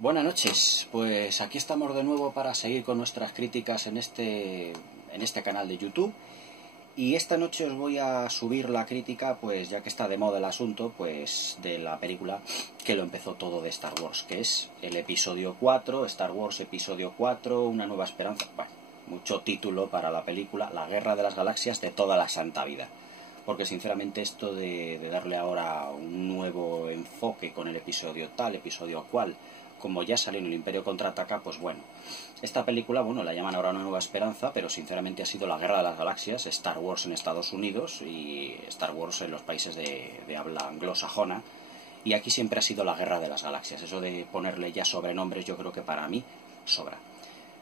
Buenas noches, pues aquí estamos de nuevo para seguir con nuestras críticas en este canal de YouTube. Y esta noche os voy a subir la crítica, pues ya que está de moda el asunto, pues de la película que lo empezó todo de Star Wars, que es el episodio 4, Star Wars episodio 4, Una nueva esperanza. Bueno, mucho título para la película, La guerra de las galaxias de toda la santa vida. Porque sinceramente esto de darle ahora un nuevo enfoque con el episodio tal, episodio cual, como ya salió en el Imperio Contraataca, pues bueno. Esta película, bueno, la llaman ahora Una nueva esperanza, pero sinceramente ha sido la guerra de las galaxias, Star Wars en Estados Unidos y Star Wars en los países de habla anglosajona. Y aquí siempre ha sido la guerra de las galaxias. Eso de ponerle ya sobrenombres yo creo que para mí sobra.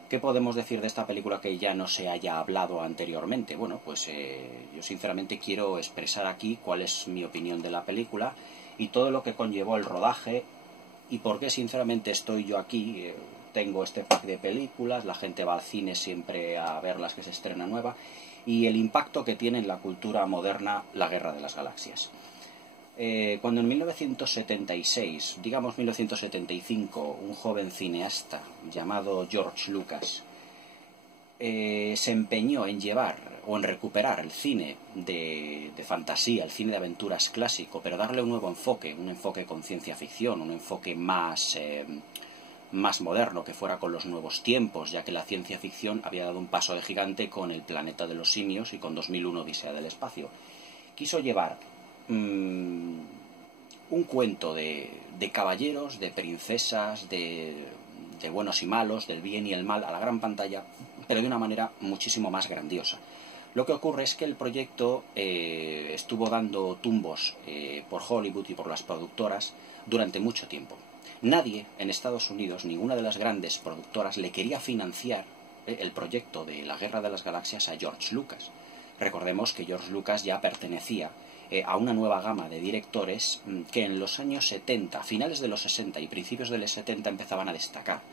¿Qué podemos decir de esta película que ya no se haya hablado anteriormente? Bueno, pues yo sinceramente quiero expresar aquí cuál es mi opinión de la película y todo lo que conllevó el rodaje y por qué sinceramente estoy yo aquí. Tengo este pack de películas, la gente va al cine siempre a ver las que se estrena nueva y el impacto que tiene en la cultura moderna la Guerra de las Galaxias. Cuando en 1976, digamos 1975, un joven cineasta llamado George Lucas se empeñó en llevar o en recuperar el cine de fantasía, el cine de aventuras clásico, pero darle un nuevo enfoque, un enfoque con ciencia ficción, un enfoque más moderno, que fuera con los nuevos tiempos, ya que la ciencia ficción había dado un paso de gigante con El planeta de los simios y con 2001 Odisea del espacio. Quiso llevar un cuento de caballeros, de princesas, de buenos y malos, del bien y el mal a la gran pantalla, pero de una manera muchísimo más grandiosa. Lo que ocurre es que el proyecto estuvo dando tumbos por Hollywood y por las productoras durante mucho tiempo. Nadie en Estados Unidos, ninguna de las grandes productoras, le quería financiar el proyecto de la Guerra de las Galaxias a George Lucas. Recordemos que George Lucas ya pertenecía a una nueva gama de directores que en los años 70, finales de los 60 y principios de los 70 empezaban a destacar,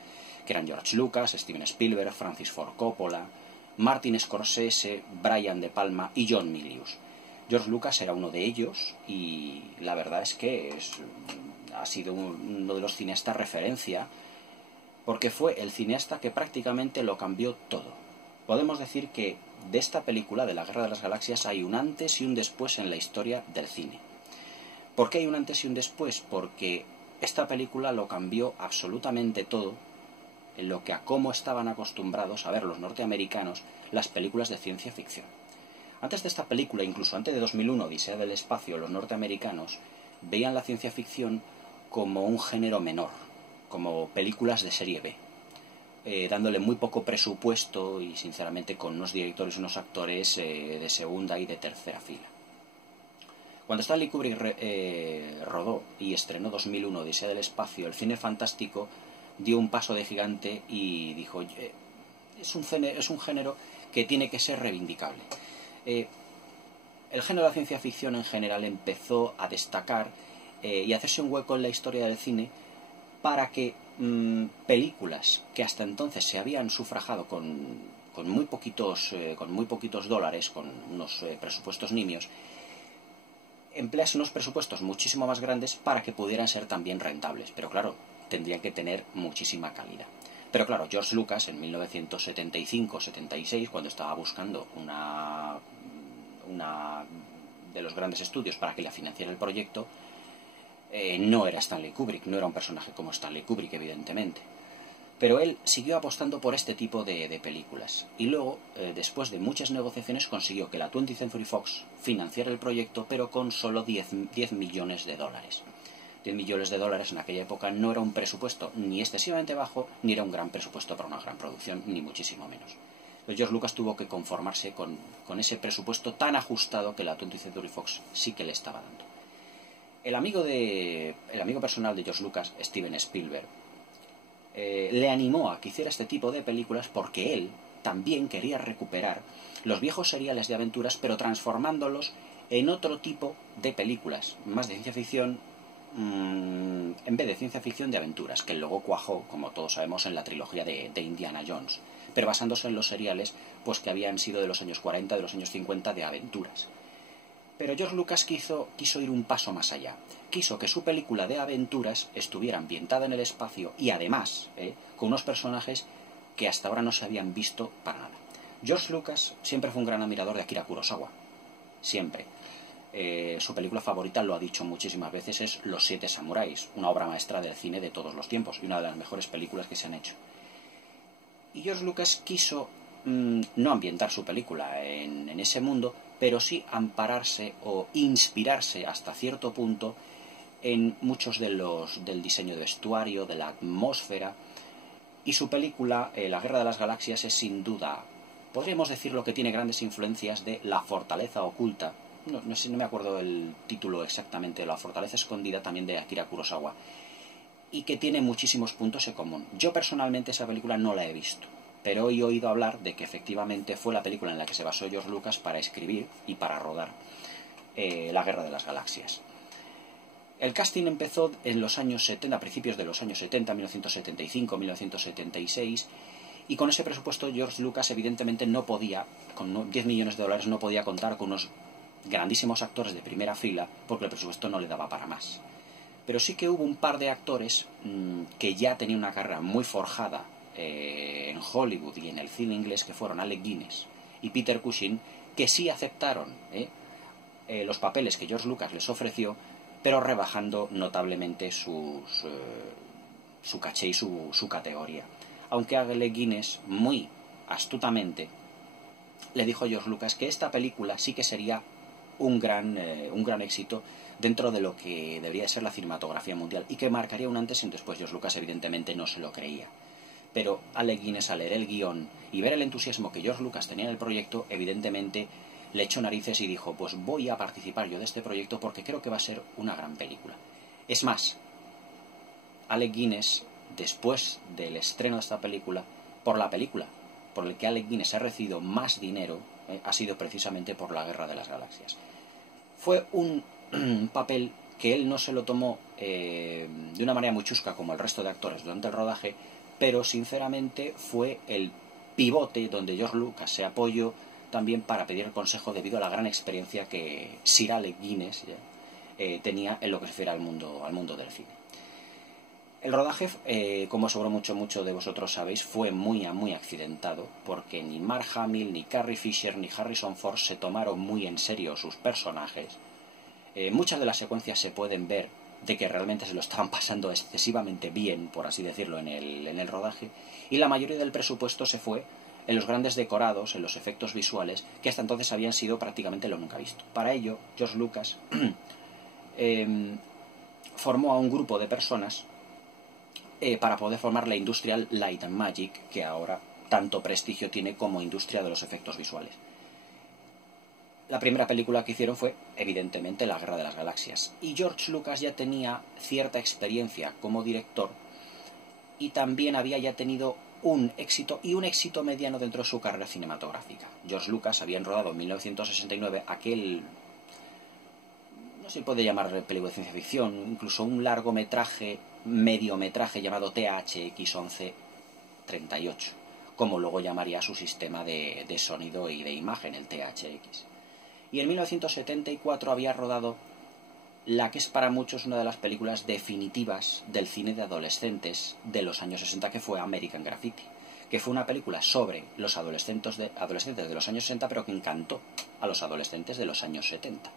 que eran George Lucas, Steven Spielberg, Francis Ford Coppola, Martin Scorsese, Brian De Palma y John Milius. George Lucas era uno de ellos y la verdad es que ha sido uno de los cineastas referencia porque fue el cineasta que prácticamente lo cambió todo. Podemos decir que de esta película, de la Guerra de las Galaxias, hay un antes y un después en la historia del cine. ¿Por qué hay un antes y un después? Porque esta película lo cambió absolutamente todo en lo que a cómo estaban acostumbrados a ver los norteamericanos las películas de ciencia ficción. Antes de esta película, incluso antes de 2001, Odisea del espacio, los norteamericanos veían la ciencia ficción como un género menor, como películas de serie B. Dándole muy poco presupuesto y sinceramente con unos directores y unos actores de segunda y de tercera fila. Cuando Stanley Kubrick rodó y estrenó 2001 Odisea del espacio, el cine fantástico dio un paso de gigante y dijo es un género que tiene que ser reivindicable. El género de la ciencia ficción en general empezó a destacar y a hacerse un hueco en la historia del cine para que películas que hasta entonces se habían sufragado con muy poquitos dólares, con unos presupuestos nimios, empleasen unos presupuestos muchísimo más grandes para que pudieran ser también rentables. Pero claro, tendrían que tener muchísima calidad. Pero claro, George Lucas en 1975-76, cuando estaba buscando una de los grandes estudios para que le financiara el proyecto, no era Stanley Kubrick, no era un personaje como Stanley Kubrick, evidentemente. Pero él siguió apostando por este tipo de películas. Y luego, después de muchas negociaciones, consiguió que la 20th Century Fox financiara el proyecto, pero con solo 10 millones de dólares. 10 millones de dólares en aquella época no era un presupuesto ni excesivamente bajo, ni era un gran presupuesto para una gran producción, ni muchísimo menos. Pero George Lucas tuvo que conformarse con ese presupuesto tan ajustado que la 20th Century Fox sí que le estaba dando. El amigo personal de George Lucas, Steven Spielberg, le animó a que hiciera este tipo de películas porque él también quería recuperar los viejos seriales de aventuras, pero transformándolos en otro tipo de películas, más de ciencia ficción, en vez de ciencia ficción de aventuras, que luego cuajó, como todos sabemos, en la trilogía de Indiana Jones, pero basándose en los seriales pues que habían sido de los años 40, de los años 50, de aventuras. Pero George Lucas quiso ir un paso más allá. quiso que su película de aventuras estuviera ambientada en el espacio y además con unos personajes que hasta ahora no se habían visto para nada. George Lucas siempre fue un gran admirador de Akira Kurosawa, siempre. Su película favorita, lo ha dicho muchísimas veces, es Los Siete Samuráis, una obra maestra del cine de todos los tiempos y una de las mejores películas que se han hecho. Y George Lucas quiso no ambientar su película en ese mundo, pero sí ampararse o inspirarse hasta cierto punto en muchos del diseño de vestuario, de la atmósfera. Y su película, La Guerra de las Galaxias, es sin duda, podríamos decirlo, que tiene grandes influencias de La Fortaleza Oculta. No me acuerdo el título exactamente, La Fortaleza Escondida, también de Akira Kurosawa, y que tiene muchísimos puntos en común. Yo personalmente esa película no la he visto, pero he oído hablar de que efectivamente fue la película en la que se basó George Lucas para escribir y para rodar La Guerra de las Galaxias. El casting empezó en los años 70, a principios de los años 70, 1975, 1976, y con ese presupuesto George Lucas evidentemente no podía, con 10 millones de dólares, no podía contar con unos grandísimos actores de primera fila porque el presupuesto no le daba para más. Pero sí que hubo un par de actores que ya tenían una carrera muy forjada en Hollywood y en el cine inglés, que fueron Alec Guinness y Peter Cushing, que sí aceptaron los papeles que George Lucas les ofreció, pero rebajando notablemente su caché y su categoría. Aunque Alec Guinness, muy astutamente, le dijo a George Lucas que esta película sí que sería un gran éxito dentro de lo que debería ser la cinematografía mundial y que marcaría un antes y un después. George Lucas evidentemente no se lo creía, pero Alec Guinness, al leer el guión y ver el entusiasmo que George Lucas tenía en el proyecto, evidentemente le echó narices y dijo: pues voy a participar yo de este proyecto porque creo que va a ser una gran película. Es más, Alec Guinness, después del estreno de esta película, por el que Alec Guinness ha recibido más dinero, ha sido precisamente por La Guerra de las Galaxias. Fue un papel que él no se lo tomó de una manera muy chusca como el resto de actores durante el rodaje, pero sinceramente fue el pivote donde George Lucas se apoyó también para pedir consejo debido a la gran experiencia que Sir Alec Guinness tenía en lo que se refiere al mundo del cine. El rodaje, como seguro mucho de vosotros sabéis, fue muy accidentado, porque ni Mark Hamill, ni Carrie Fisher, ni Harrison Ford se tomaron muy en serio sus personajes. Muchas de las secuencias se pueden ver de que realmente se lo estaban pasando excesivamente bien, por así decirlo, en el rodaje, y la mayoría del presupuesto se fue en los grandes decorados, en los efectos visuales, que hasta entonces habían sido prácticamente lo nunca visto. Para ello, George Lucas formó a un grupo de personas para poder formar la Industrial Light and Magic, que ahora tanto prestigio tiene como industria de los efectos visuales. La primera película que hicieron fue, evidentemente, La Guerra de las Galaxias. Y George Lucas ya tenía cierta experiencia como director y también había ya tenido un éxito y un éxito mediano dentro de su carrera cinematográfica. George Lucas había rodado en 1969 aquel, no se puede llamar película de ciencia ficción, incluso un mediometraje llamado THX 1138, como luego llamaría su sistema de sonido y de imagen, el THX. Y en 1974 había rodado la que es para muchos una de las películas definitivas del cine de adolescentes de los años 60, que fue American Graffiti, que fue una película sobre los adolescentes de los años 60, pero que encantó a los adolescentes de los años 70.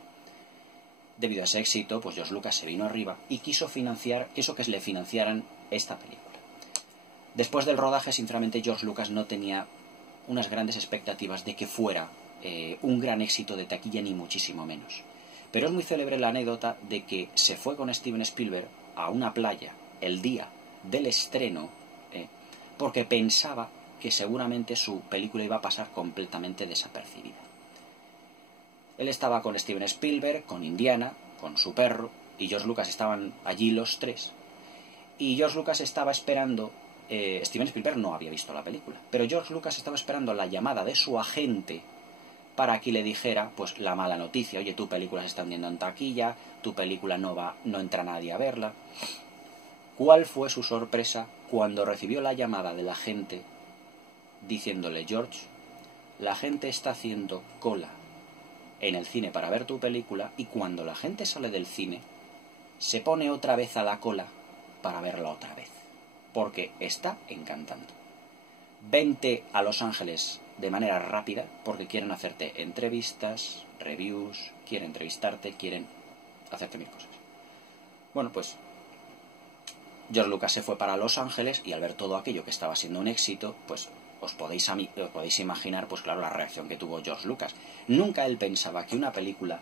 Debido a ese éxito, pues George Lucas se vino arriba y quiso que le financiaran esta película. Después del rodaje, sinceramente, George Lucas no tenía unas grandes expectativas de que fuera un gran éxito de taquilla, ni muchísimo menos. Pero es muy célebre la anécdota de que se fue con Steven Spielberg a una playa el día del estreno porque pensaba que seguramente su película iba a pasar completamente desapercibida. Él estaba con Steven Spielberg, con Indiana, con su perro, y George Lucas estaban allí los tres. Y George Lucas estaba esperando, Steven Spielberg no había visto la película, pero George Lucas estaba esperando la llamada de su agente para que le dijera pues la mala noticia: oye, tu película se está hundiendo en taquilla, tu película no entra nadie a verla. ¿Cuál fue su sorpresa cuando recibió la llamada de la gente diciéndole: George, la gente está haciendo cola en el cine para ver tu película, y cuando la gente sale del cine se pone otra vez a la cola para verla otra vez, porque está encantando. Vente a Los Ángeles de manera rápida porque quieren hacerte entrevistas, reviews, quieren entrevistarte, quieren hacerte mil cosas. Bueno, pues George Lucas se fue para Los Ángeles y al ver todo aquello que estaba siendo un éxito, pues os podéis imaginar, pues claro, la reacción que tuvo George Lucas. Nunca él pensaba que una película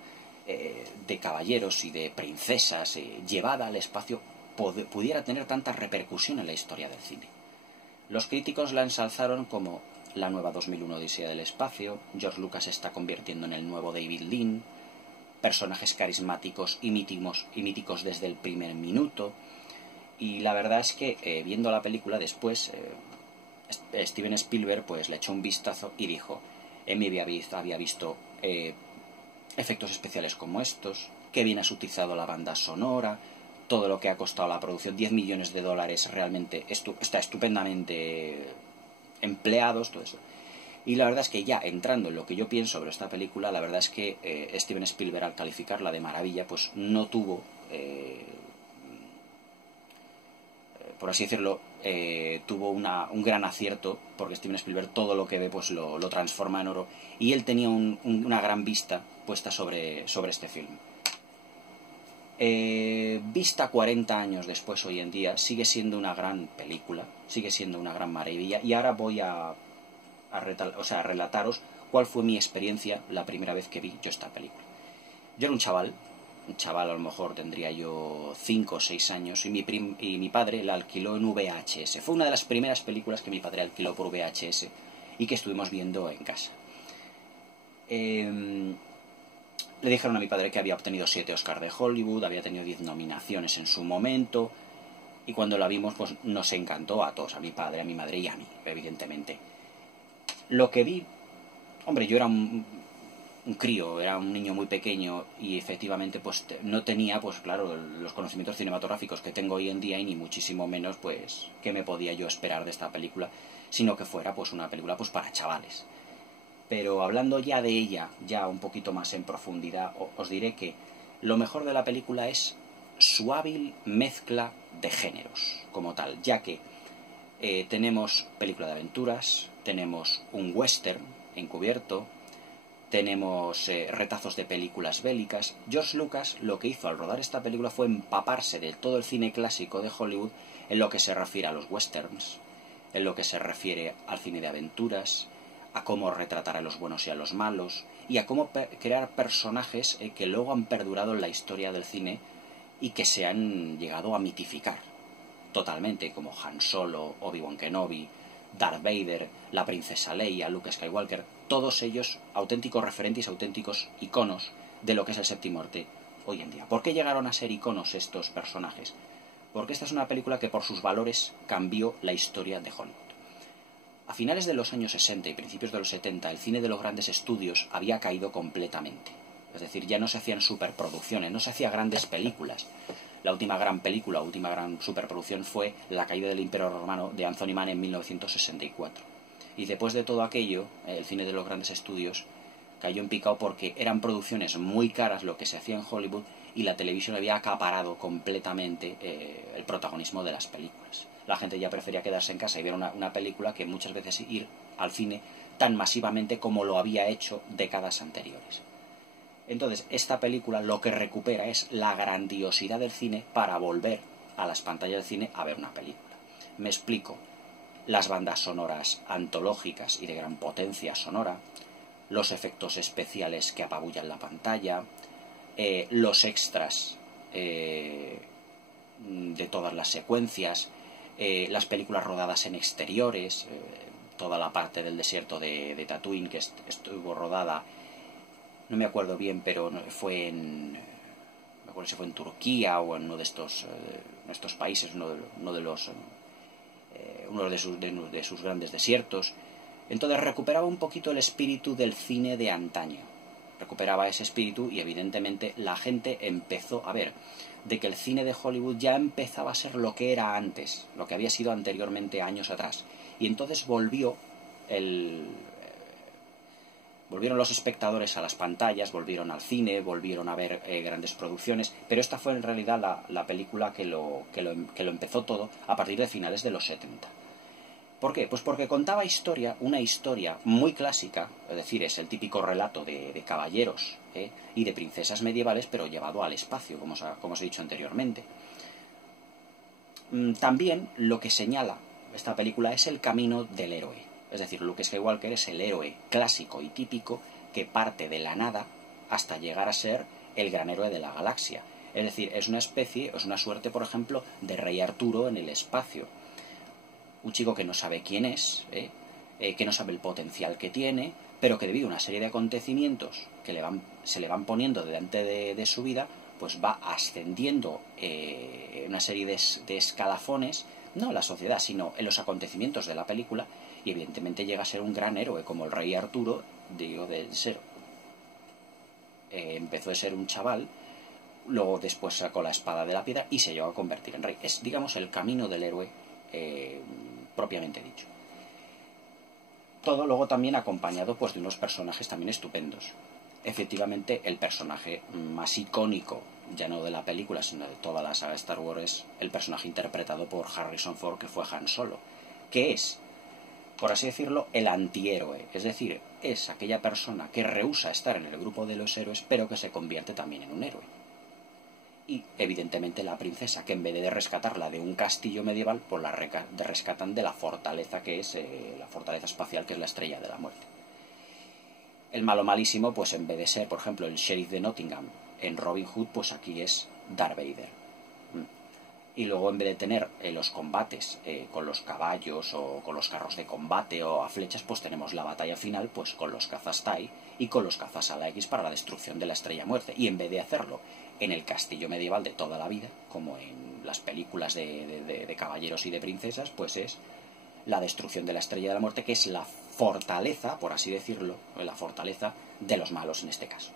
de caballeros y de princesas llevada al espacio pudiera tener tanta repercusión en la historia del cine. Los críticos la ensalzaron como la nueva 2001 Odisea del espacio, George Lucas se está convirtiendo en el nuevo David Lean, personajes carismáticos y míticos desde el primer minuto. Y la verdad es que viendo la película después, Steven Spielberg pues le echó un vistazo y dijo: en mi había visto efectos especiales como estos, qué bien has utilizado la banda sonora, todo lo que ha costado la producción, 10 millones de dólares realmente está estupendamente empleados, todo eso. Y la verdad es que ya entrando en lo que yo pienso sobre esta película, la verdad es que Steven Spielberg, al calificarla de maravilla, pues no tuvo, por así decirlo, tuvo un gran acierto, porque Steven Spielberg todo lo que ve pues lo transforma en oro, y él tenía una gran vista puesta sobre este film. Vista 40 años después, hoy en día, sigue siendo una gran película, sigue siendo una gran maravilla, y ahora voy a relataros cuál fue mi experiencia la primera vez que vi yo esta película. Yo era un chaval a lo mejor tendría yo 5 o 6 años, y mi padre la alquiló en VHS. Fue una de las primeras películas que mi padre alquiló por VHS y que estuvimos viendo en casa. Le dijeron a mi padre que había obtenido 7 Oscars de Hollywood, había tenido 10 nominaciones en su momento, y cuando la vimos pues nos encantó a todos, a mi padre, a mi madre y a mí, evidentemente. Lo que vi, hombre, yo era un crío, era un niño muy pequeño, y efectivamente pues no tenía, pues claro, los conocimientos cinematográficos que tengo hoy en día, y ni muchísimo menos pues qué me podía yo esperar de esta película, sino que fuera pues una película pues para chavales. Pero hablando ya de ella, ya un poquito más en profundidad, os diré que lo mejor de la película es su hábil mezcla de géneros como tal, ya que tenemos película de aventuras, tenemos un western encubierto, tenemos retazos de películas bélicas. George Lucas lo que hizo al rodar esta película fue empaparse de todo el cine clásico de Hollywood en lo que se refiere a los westerns, en lo que se refiere al cine de aventuras, a cómo retratar a los buenos y a los malos, y a cómo crear personajes que luego han perdurado en la historia del cine y que se han llegado a mitificar totalmente, como Han Solo, Obi-Wan Kenobi, Darth Vader, la princesa Leia, Luke Skywalker, todos ellos auténticos referentes, auténticos iconos de lo que es el séptimo arte hoy en día. ¿Por qué llegaron a ser iconos estos personajes? Porque esta es una película que por sus valores cambió la historia de Hollywood. A finales de los años 60 y principios de los 70, el cine de los grandes estudios había caído completamente. Es decir, ya no se hacían superproducciones, no se hacían grandes películas. La última gran película, última gran superproducción fue La caída del Imperio Romano de Anthony Mann en 1964. Y después de todo aquello, el cine de los grandes estudios cayó en picado porque eran producciones muy caras lo que se hacía en Hollywood, y la televisión había acaparado completamente el protagonismo de las películas. La gente ya prefería quedarse en casa y ver una película que muchas veces ir al cine tan masivamente como lo había hecho décadas anteriores. Entonces, esta película lo que recupera es la grandiosidad del cine para volver a las pantallas del cine a ver una película. Me explico. Las bandas sonoras antológicas y de gran potencia sonora, los efectos especiales que apabullan la pantalla, los extras de todas las secuencias, las películas rodadas en exteriores, toda la parte del desierto de Tatooine que estuvo rodada, no me acuerdo bien, pero fue me acuerdo si fue en Turquía o en uno de estos países, uno de sus grandes desiertos. Entonces recuperaba un poquito el espíritu del cine de antaño. Recuperaba ese espíritu, y evidentemente la gente empezó a ver de que el cine de Hollywood ya empezaba a ser lo que era antes, lo que había sido anteriormente, años atrás. Y entonces volvió Volvieron los espectadores a las pantallas, volvieron al cine, volvieron a ver grandes producciones, pero esta fue en realidad la película que lo empezó todo a partir de finales de los 70. ¿Por qué? Pues porque contaba una historia muy clásica, es decir, es el típico relato de caballeros y de princesas medievales, pero llevado al espacio, como os he dicho anteriormente. También lo que señala esta película es el camino del héroe. Es decir, Luke Skywalker es el héroe clásico y típico que parte de la nada hasta llegar a ser el gran héroe de la galaxia. Es decir, es una especie, es una suerte, por ejemplo, de Rey Arturo en el espacio. Un chico que no sabe quién es, que no sabe el potencial que tiene, pero que debido a una serie de acontecimientos que se le van poniendo delante de su vida, pues va ascendiendo una serie de escalafones, no en la sociedad, sino en los acontecimientos de la película, y evidentemente llega a ser un gran héroe, como el rey Arturo, empezó de ser un chaval, luego después sacó la espada de la piedra y se llegó a convertir en rey. Es, digamos, el camino del héroe propiamente dicho. Todo luego también acompañado pues de unos personajes también estupendos. Efectivamente, el personaje más icónico, ya no de la película, sino de toda la saga Star Wars, es el personaje interpretado por Harrison Ford, que fue Han Solo, que es, por así decirlo, el antihéroe. Es decir, es aquella persona que rehúsa estar en el grupo de los héroes, pero que se convierte también en un héroe. Y, evidentemente, la princesa, que en vez de rescatarla de un castillo medieval, pues la rescatan de la fortaleza, que es la fortaleza espacial, que es la Estrella de la Muerte. El malo malísimo, pues en vez de ser, por ejemplo, el sheriff de Nottingham en Robin Hood, pues aquí es Darth Vader. Y luego, en vez de tener los combates con los caballos o con los carros de combate o a flechas, pues tenemos la batalla final pues con los cazas TIE y con los cazas Ala X para la destrucción de la Estrella Muerte. Y en vez de hacerlo en el castillo medieval de toda la vida, como en las películas de caballeros y de princesas, pues es la destrucción de la Estrella de la Muerte, que es la fortaleza, por así decirlo, la fortaleza de los malos en este caso.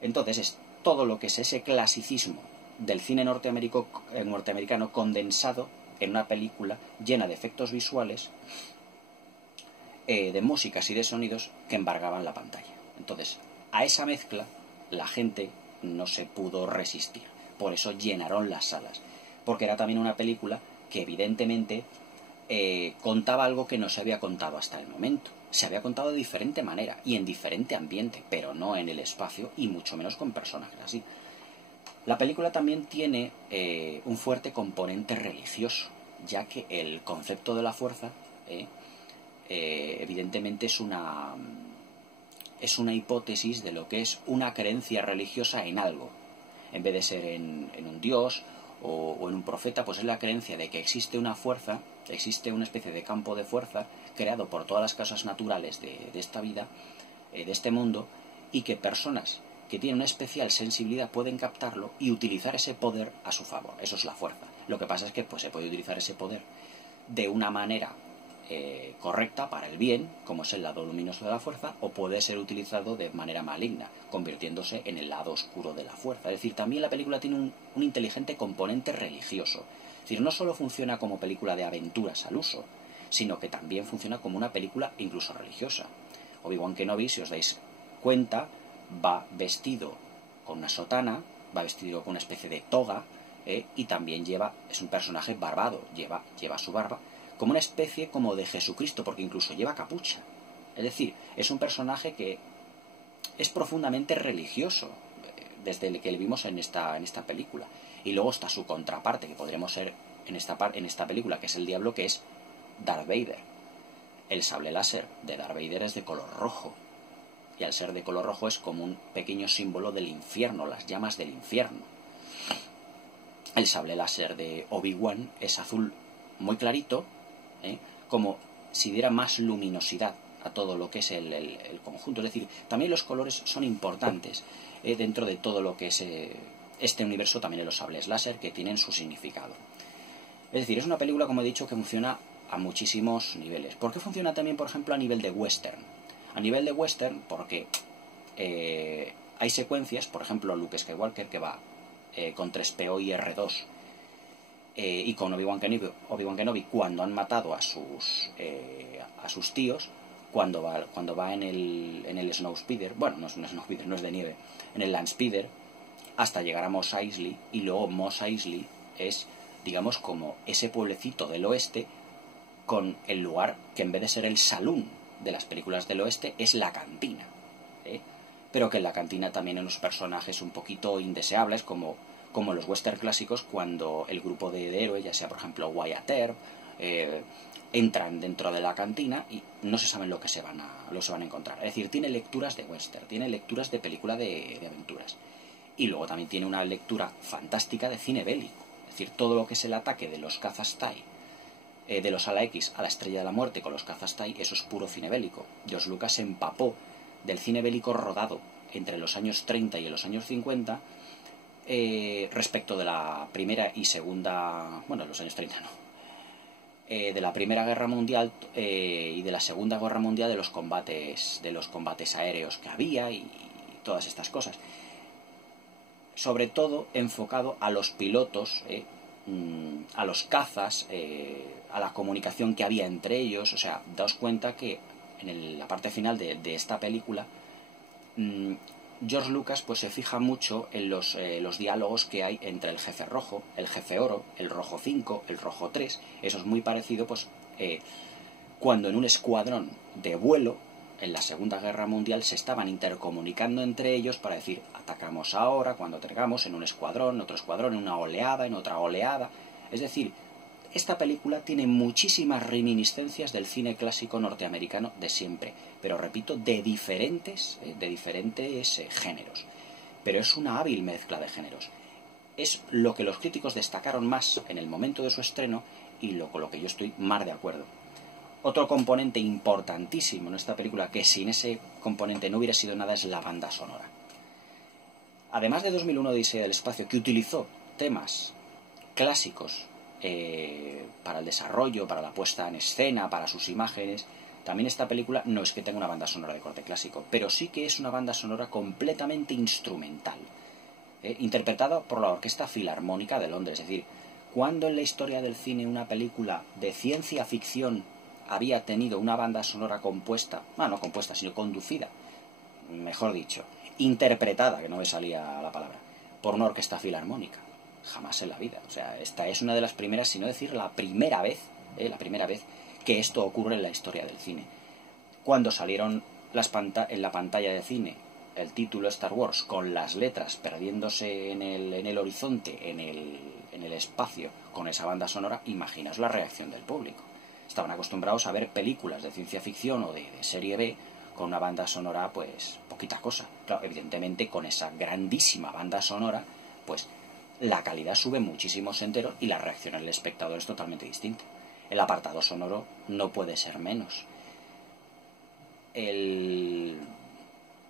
Entonces es todo lo que es ese clasicismo del cine norteamericano condensado en una película llena de efectos visuales, de músicas y de sonidos que embargaban la pantalla. Entonces, a esa mezcla la gente no se pudo resistir. Por eso llenaron las salas. Porque era también una película que evidentemente contaba algo que no se había contado hasta el momento. Se había contado de diferente manera y en diferente ambiente, pero no en el espacio y mucho menos con personajes así. La película también tiene un fuerte componente religioso, ya que el concepto de la fuerza evidentemente es una hipótesis de lo que es una creencia religiosa en algo. En vez de ser en un dios o en un profeta, pues es la creencia de que existe una fuerza, existe una especie de campo de fuerza creado por todas las causas naturales de esta vida, de este mundo, y que personas que tienen una especial sensibilidad pueden captarlo y utilizar ese poder a su favor. Eso es la fuerza. Lo que pasa es que pues, se puede utilizar ese poder de una manera correcta para el bien, como es el lado luminoso de la fuerza, o puede ser utilizado de manera maligna, convirtiéndose en el lado oscuro de la fuerza. Es decir, también la película tiene un inteligente componente religioso. Es decir, no solo funciona como película de aventuras al uso, sino que también funciona como una película incluso religiosa. Obi-Wan Kenobi, si os dais cuenta, va vestido con una sotana, va vestido con una especie de toga, y también es un personaje barbado, lleva su barba, como una especie como de Jesucristo, porque incluso lleva capucha. Es decir, es un personaje que es profundamente religioso, desde el que le vimos en esta película. Y luego está su contraparte, que podremos ser en esta película, que es el diablo, que es Darth Vader. El sable láser de Darth Vader es de color rojo, y al ser de color rojo es como un pequeño símbolo del infierno, las llamas del infierno. El sable láser de Obi-Wan es azul muy clarito, como si diera más luminosidad a todo lo que es el conjunto. Es decir, también los colores son importantes dentro de todo lo que es este universo, también en los sables láser, que tienen su significado. Es decir, es una película, como he dicho, que funciona a muchísimos niveles. ¿Por qué funciona también, por ejemplo, a nivel de western? A nivel de western, porque hay secuencias, por ejemplo, Luke Skywalker, que va con 3PO y R2, y con Obi-Wan Kenobi, cuando han matado a sus tíos, cuando va en el Snowspeeder, bueno, no es un Snowspeeder, no es de nieve, en el Landspeeder, hasta llegar a Mos Eisley, y luego Mos Eisley es, digamos, como ese pueblecito del oeste con el lugar que en vez de ser el saloon de las películas del oeste es la cantina, ¿eh? Pero que en la cantina también hay unos personajes un poquito indeseables, como los western clásicos, cuando el grupo de héroes, ya sea por ejemplo Wyatt Earp, entran dentro de la cantina y no se saben lo que se van a encontrar. Es decir, tiene lecturas de western, tiene lecturas de película de aventuras. Y luego también tiene una lectura fantástica de cine bélico. Es decir, todo lo que es el ataque de los cazas TIE, de los Ala X a la Estrella de la Muerte con los cazas TIE, eso es puro cine bélico. George Lucas se empapó del cine bélico rodado entre los años 30 y los años 50, respecto de la primera y segunda, bueno, los años 30 no, de la Primera Guerra Mundial y de la Segunda Guerra Mundial, de los combates aéreos que había y todas estas cosas. Sobre todo enfocado a los pilotos, a los cazas, a la comunicación que había entre ellos. O sea, daos cuenta que en la parte final de esta película, George Lucas pues se fija mucho en los diálogos que hay entre el jefe rojo, el jefe oro, el rojo 5, el rojo 3. Eso es muy parecido pues cuando en un escuadrón de vuelo en la Segunda Guerra Mundial se estaban intercomunicando entre ellos para decir atacamos ahora, cuando atacamos en un escuadrón, en otro escuadrón, en una oleada, en otra oleada. Es decir, esta película tiene muchísimas reminiscencias del cine clásico norteamericano de siempre, pero repito, de diferentes géneros. Pero es una hábil mezcla de géneros. Es lo que los críticos destacaron más en el momento de su estreno y con lo que yo estoy más de acuerdo. Otro componente importantísimo en esta película, que sin ese componente no hubiera sido nada, es la banda sonora. Además de 2001 Odisea del Espacio, que utilizó temas clásicos para el desarrollo, para la puesta en escena, para sus imágenes, también esta película no es que tenga una banda sonora de corte clásico, pero sí que es una banda sonora completamente instrumental, interpretada por la Orquesta Filarmónica de Londres. Es decir, ¿cuándo en la historia del cine una película de ciencia ficción había tenido una banda sonora compuesta, no compuesta, sino conducida, mejor dicho, interpretada, que no me salía la palabra, por una orquesta filarmónica? Jamás en la vida. O sea, esta es una de las primeras, si no decir la primera vez que esto ocurre en la historia del cine. Cuando salieron en la pantalla de cine el título Star Wars con las letras perdiéndose en el horizonte, en el espacio, con esa banda sonora, imaginaos la reacción del público. Estaban acostumbrados a ver películas de ciencia ficción o de serie B con una banda sonora, pues, poquita cosa. Claro, evidentemente, con esa grandísima banda sonora, pues, la calidad sube muchísimos enteros y la reacción del espectador es totalmente distinta. El apartado sonoro no puede ser menos.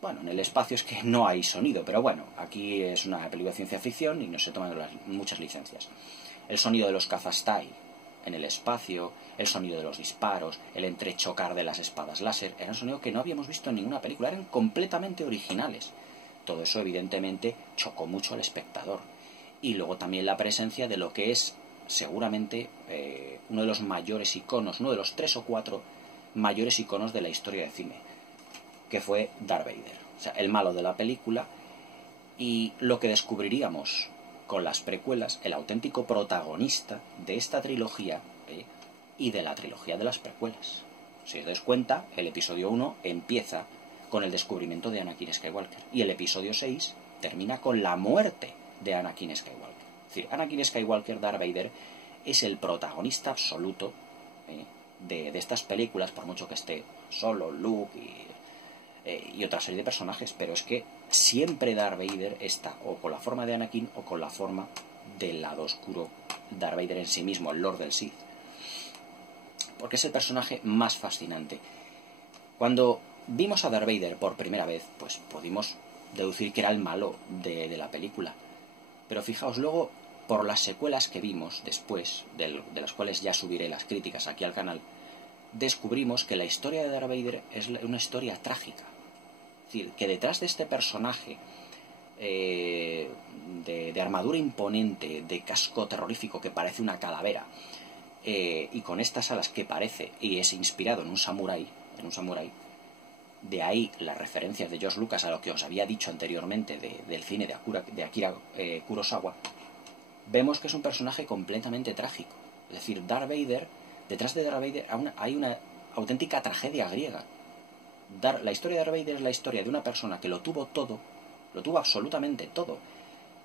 Bueno, en el espacio es que no hay sonido, pero bueno, aquí es una película de ciencia ficción y no se toman muchas licencias. El sonido de los cazas TIE en el espacio, el sonido de los disparos, el entrechocar de las espadas láser, era un sonido que no habíamos visto en ninguna película, eran completamente originales. Todo eso evidentemente chocó mucho al espectador. Y luego también la presencia de lo que es seguramente uno de los mayores iconos, uno de los 3 o 4 mayores iconos de la historia del cine, que fue Darth Vader, o sea, el malo de la película, y lo que descubriríamos con las precuelas, el auténtico protagonista de esta trilogía y de la trilogía de las precuelas. Si os dais cuenta, el episodio 1 empieza con el descubrimiento de Anakin Skywalker y el episodio 6 termina con la muerte de Anakin Skywalker. Es decir, Anakin Skywalker, Darth Vader, es el protagonista absoluto de estas películas, por mucho que esté solo Luke y otra serie de personajes, pero es que siempre Darth Vader está o con la forma de Anakin o con la forma del lado oscuro, Darth Vader en sí mismo, el Lord del Sith, porque es el personaje más fascinante. Cuando vimos a Darth Vader por primera vez, pues pudimos deducir que era el malo de la película, pero fijaos, luego por las secuelas que vimos después, de las cuales ya subiré las críticas aquí al canal, descubrimos que la historia de Darth Vader es una historia trágica. Es decir, que detrás de este personaje de armadura imponente, de casco terrorífico que parece una calavera, y con estas alas que parece y es inspirado en un samurái, en un samurái. De ahí las referencias de George Lucas a lo que os había dicho anteriormente del cine de Akira Kurosawa. Vemos que es un personaje completamente trágico. Es decir, Darth Vader, detrás de Darth Vader hay una auténtica tragedia griega. La historia de Darth Vader es la historia de una persona que lo tuvo todo, lo tuvo absolutamente todo.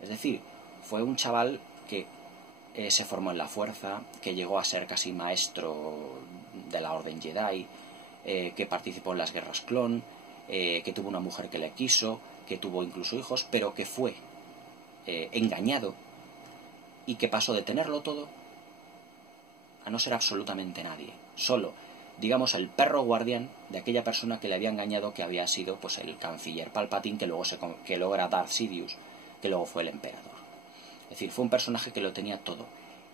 Es decir, fue un chaval que se formó en la fuerza, que llegó a ser casi maestro de la Orden Jedi, que participó en las guerras clon, que tuvo una mujer que le quiso, que tuvo incluso hijos, pero que fue engañado y que pasó de tenerlo todo a no ser absolutamente nadie. Solo, digamos, el perro guardián de aquella persona que le había engañado, que había sido pues el canciller Palpatine, que luego era Darth Sidious, que luego fue el emperador. Es decir, fue un personaje que lo tenía todo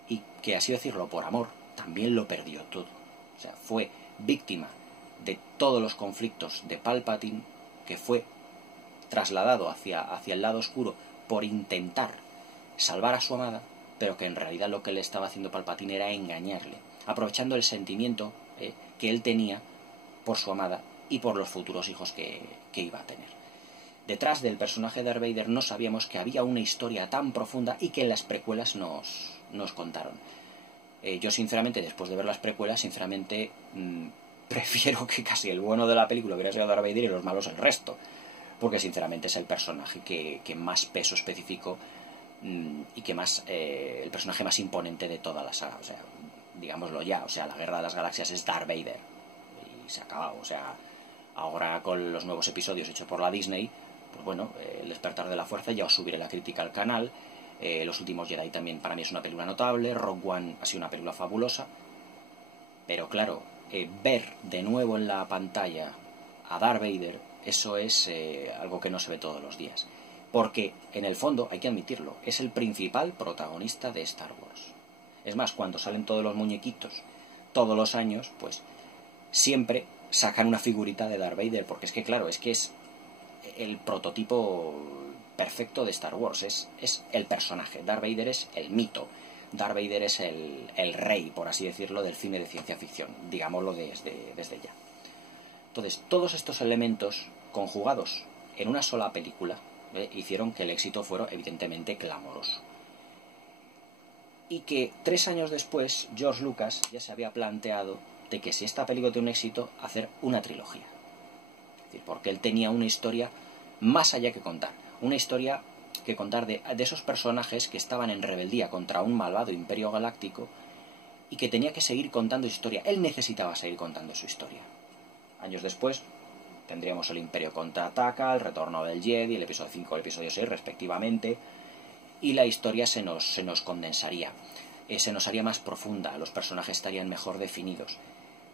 y que, así decirlo, por amor, también lo perdió todo. O sea, fue víctima de todos los conflictos de Palpatine, que fue trasladado hacia el lado oscuro por intentar salvar a su amada, pero que en realidad lo que le estaba haciendo Palpatine era engañarle, aprovechando el sentimiento que él tenía por su amada y por los futuros hijos que iba a tener. Detrás del personaje de Darth Vader no sabíamos que había una historia tan profunda y que en las precuelas nos contaron. Yo sinceramente, después de ver las precuelas, sinceramente prefiero que casi el bueno de la película hubiera sido Darth Vader y los malos el resto, porque sinceramente es el personaje que más peso específico y que más el personaje más imponente de toda la saga. O sea, digámoslo ya, o sea, la Guerra de las Galaxias es Darth Vader y se acaba. O sea, ahora con los nuevos episodios hechos por la Disney, pues bueno, El Despertar de la Fuerza, ya os subiré la crítica al canal. Los Últimos Jedi también para mí es una película notable. Rogue One ha sido una película fabulosa, pero claro, ver de nuevo en la pantalla a Darth Vader, eso es algo que no se ve todos los días, porque en el fondo, hay que admitirlo, es el principal protagonista de Star Wars. Es más, cuando salen todos los muñequitos todos los años, pues siempre sacan una figurita de Darth Vader, porque es que claro, es el prototipo perfecto de Star Wars, es el personaje. Darth Vader es el mito, Darth Vader es el rey, por así decirlo, del cine de ciencia ficción, digámoslo desde ya. Entonces, todos estos elementos conjugados en una sola película hicieron que el éxito fuera evidentemente clamoroso. Y que 3 años después George Lucas ya se había planteado de que si esta película tiene un éxito, hacer una trilogía. Es decir, porque él tenía una historia más allá que contar. Una historia que contar de esos personajes que estaban en rebeldía contra un malvado imperio galáctico y que tenía que seguir contando su historia. Él necesitaba seguir contando su historia. Años después tendríamos el Imperio Contraataca, el Retorno del Jedi, el episodio 5 y el episodio 6 respectivamente, y la historia se nos condensaría, se nos haría más profunda, los personajes estarían mejor definidos.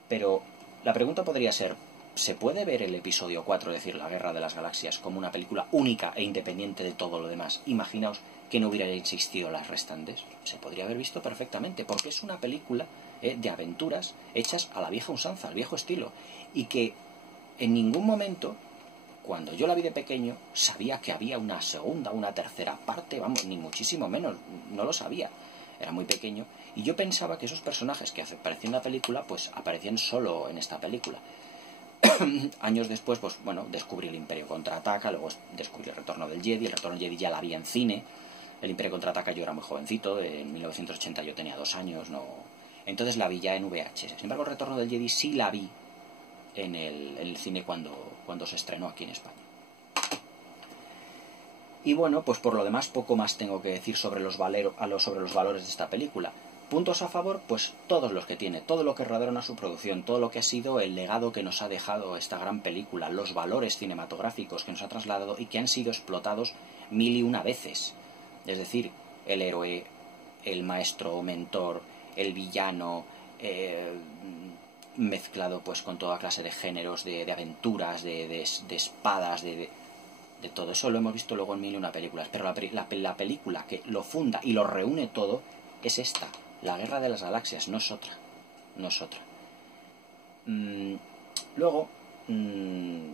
Pero la pregunta podría ser, ¿se puede ver el episodio 4, es decir, la Guerra de las Galaxias, como una película única e independiente de todo lo demás? Imaginaos que no hubieran existido las restantes. Se podría haber visto perfectamente, porque es una película de aventuras hechas a la vieja usanza, al viejo estilo, y que en ningún momento, cuando yo la vi de pequeño, sabía que había una segunda, una tercera parte, vamos, ni muchísimo menos, no lo sabía. Era muy pequeño, y yo pensaba que esos personajes que aparecían en la película, pues aparecían solo en esta película. Años después, pues bueno, descubrí el Imperio Contraataca, luego descubrí el Retorno del Jedi. El Retorno del Jedi ya la vi en cine. El Imperio Contraataca yo era muy jovencito, en 1980 yo tenía 2 años, no. Entonces la vi ya en VHS. Sin embargo, el Retorno del Jedi sí la vi en el cine cuando se estrenó aquí en España. Y bueno, pues por lo demás poco más tengo que decir sobre los valores de esta película. Puntos a favor, pues todos los que tiene, todo lo que rodearon a su producción, todo lo que ha sido el legado que nos ha dejado esta gran película, los valores cinematográficos que nos ha trasladado y que han sido explotados 1001 veces. Es decir, el héroe, el maestro o mentor, el villano, mezclado pues con toda clase de géneros, de aventuras, de espadas, de todo eso lo hemos visto luego en 1001 películas, pero la película que lo funda y lo reúne todo es esta. La Guerra de las Galaxias, no es otra. No es otra. Luego,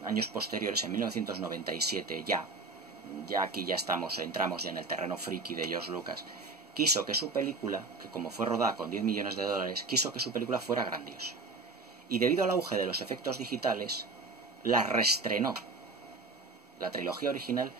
años posteriores, en 1997, ya aquí ya entramos ya en el terreno friki de George Lucas, quiso que su película, que como fue rodada con $10 millones, quiso que su película fuera grandiosa. y debido al auge de los efectos digitales, la reestrenó. La trilogía original